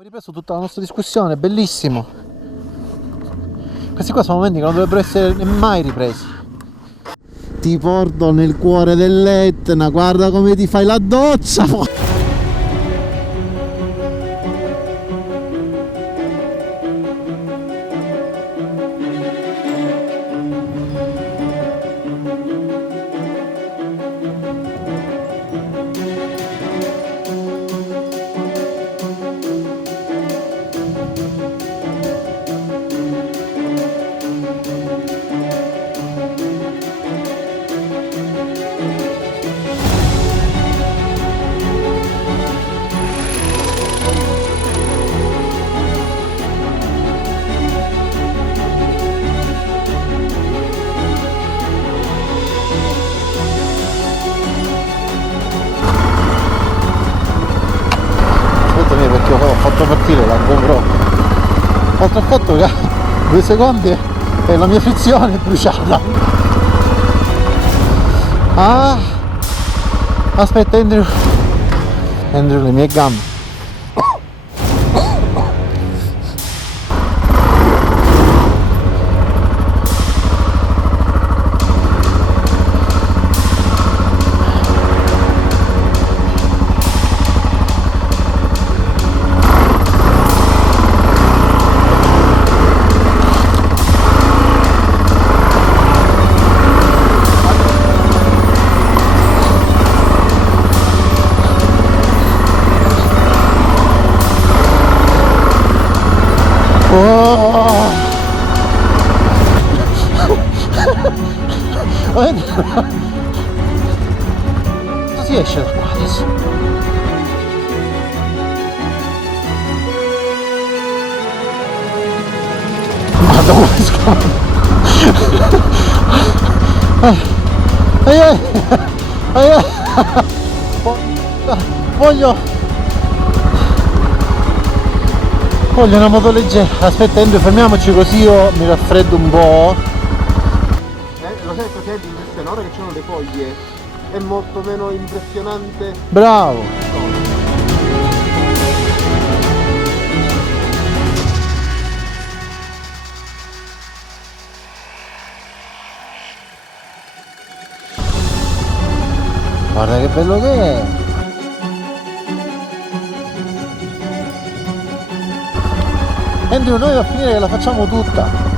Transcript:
Abbiamo ripreso tutta la nostra discussione, bellissimo. Questi qua sono momenti che non dovrebbero essere mai ripresi. Ti porto nel cuore dell'Etna, guarda come ti fai la doccia. Perché ho fatto partire la GoPro, oltre al fatto che 2 secondi e la mia frizione è bruciata. Aspetta Andrew, le mie gambe. Si esce da qua adesso. Ma dove scappa? Voglio una moto leggera. Aspetta Andrew, fermiamoci così io mi raffreddo un po'. Lo sai cos'è l'impressione? Ora che ci sono le foglie è molto meno impressionante. Bravo. Guarda che bello che è. Andrew, noi va a finire che la facciamo tutta.